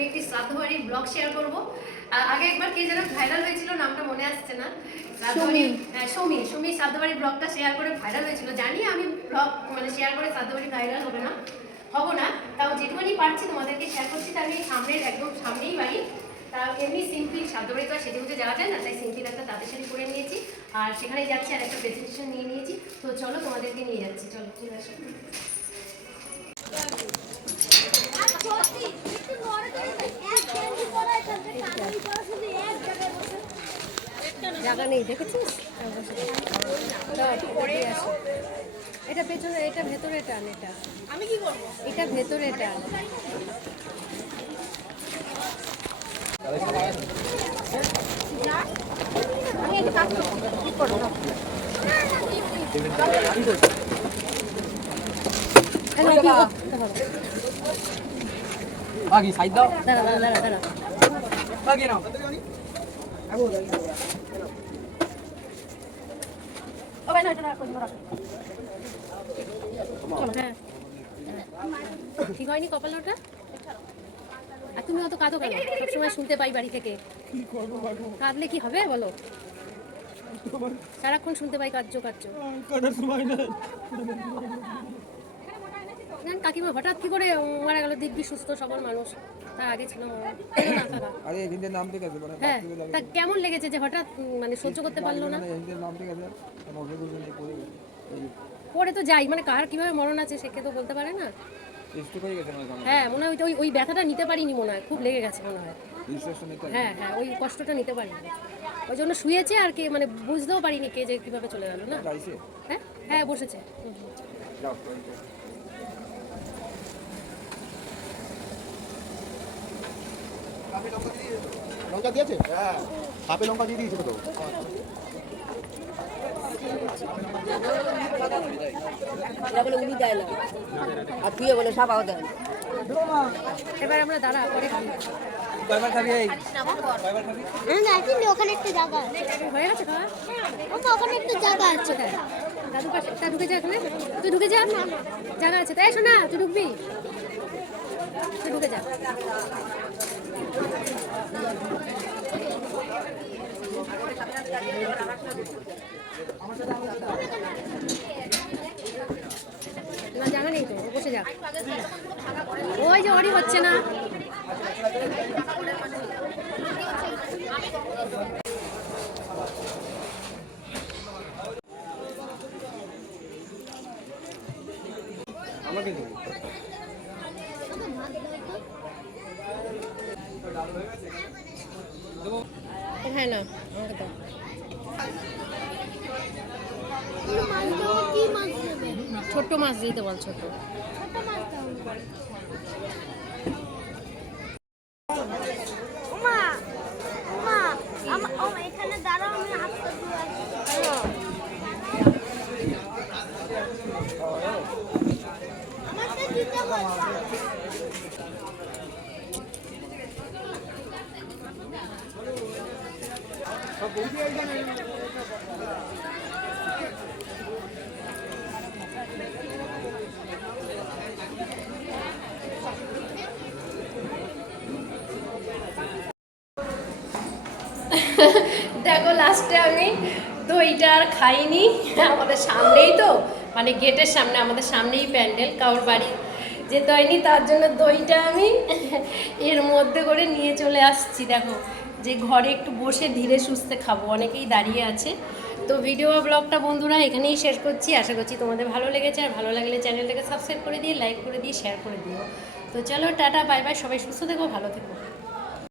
আমি একটি শ্রাদ্ধ বাড়ির ব্লগ শেয়ার করব। আগে একবার কে যেন ভাইরাল হয়েছিল নামটা মনে আসছে না। শ্রাদ্ধ হ্যাঁ সৌমি। সৌমি ব্লগটা শেয়ার করে ভাইরাল হয়েছিল। জানি আমি ব্লগ মানে শেয়ার করে ভাইরাল হবে না হব না। তাও যেটুকুনি পারছি তোমাদেরকে শেয়ার করছি তার আমি সামনের একদম সামনেই বাড়ি। তা এমনি সিম্পল শ্রাদ্ধ বাড়ি তো আর সেজে যাওয়া যায় না তাই সিম্পল একটা তাদের সাথে করে নিয়েছি। আর সেখানে যাচ্ছি আর একটা প্রেজেন্টেশন নিয়ে নিয়েছি। তো চলো তোমাদেরকে নিয়ে যাচ্ছি চলো ঠিক আছে সত্যি একটু নড়ে চড়ে এক ক্যান্ডি করা এখানে কাজ করা শুধু এক জায়গায় বসে জায়গা নেই দেখেছিস? এটা পেছনে এটা ভেতরে টান এটা। আমি কি করব? এটা ভেতরে টান। আমি একটা কাজ করব কি করব বাকি সাইড দাও। দাঁড়া দাঁড়া দাঁড়া দাঁড়া। বাকি নাও ও ভাই না এটা রাখো রাখো চলো হ্যাঁ ঠিক হয়নি কপাল ওটা? আর তুমি অত কাঁদো কেন? সবসময় শুনতে পাই বাড়ি থেকে। কাঁদলে কি হবে বলো? সারাক্ষণ শুনতে পাই কার্য কার্য কাটার সময় না জান কাকিমা হঠাৎ কি করে মারা গেল? দিব্যি সুস্থ সবল মানুষ। তার আগে ছিল আরে হিন্দির নাম ঠিক আছে মানে হ্যাঁ তা কেমন লেগেছে যে হঠাৎ মানে সহ্য করতে পারল না? মানে নাম ঠিক আছে মনে পরে তো যাই মানে কার কীভাবে মরণ আছে সে কে তো বলতে পারে না? হয়ে মানে হ্যাঁ মনে হয় ওই- ওই ওই ব্যথাটা নিতে পারিনি মনে হয় খুব লেগে গেছে মনে হয়। হ্যাঁ হ্যাঁ ওই কষ্টটা নিতে পারিনি। ওই জন্য শুয়েছে আর কি মানে বুঝতেও পারিনি কে যে কীভাবে চলে গেল না? হ্যাঁ হ্যাঁ বসেছে। লঙ্কা দিয়েছে। হ্যাঁ। হাফে লঙ্কা দিয়ে দিয়েছে তো। বলে উনি দেয় না। আর তুই বলে সাপাও দেয় এবার আমরা দাঁড়া পরে কয়বার খাবি এই? আমি দেখি ওখানে একটা জায়গা আছে। হয়ে গেছে খাওয়া? ওখানে একটা জায়গা আছে। দাদু পাশে ঢুকে যা এখানে। তুই ঢুকে যা। জায়গা আছে। তাই শোনা তুই ঢুকবি? ঢুকে যা না জানা নেই তো বসে যা ওই যে ওরই হচ্ছে না। আমাকে হ্যাঁ ছোট্ট মাছ দিতে বল ছোট দাও ওমা ওমা আমা- ও এখানে দাঁড়াও আমি হাতটা ধুয়ে আসি আমাকে দিতে বলবা দেখো লাস্টে আমি দইটা আর খাইনি। আমাদের সামনেই তো মানে গেটের সামনে, আমাদের সামনেই প্যান্ডেল, কারোর বাড়ি। যেতে হয়নি তার জন্য দইটা আমি এর মধ্যে করে নিয়ে চলে আসছি। দেখো, যে ঘরে একটু বসে ধীরে সুস্থে খাব, অনেকেই দাঁড়িয়ে আছে। তো ভিডিও ব্লগটা বন্ধুরা এখানেই শেষ করছি। আশা করছি তোমাদের ভালো লেগেছে, আর ভালো লাগলে চ্যানেলটাকে সাবস্ক্রাইব করে দিয়ে লাইক করে দিয়ে শেয়ার করে দিও। তো চলো, টাটা বাই বাই সবাই সুস্থ থেকো, ভালো থেকো।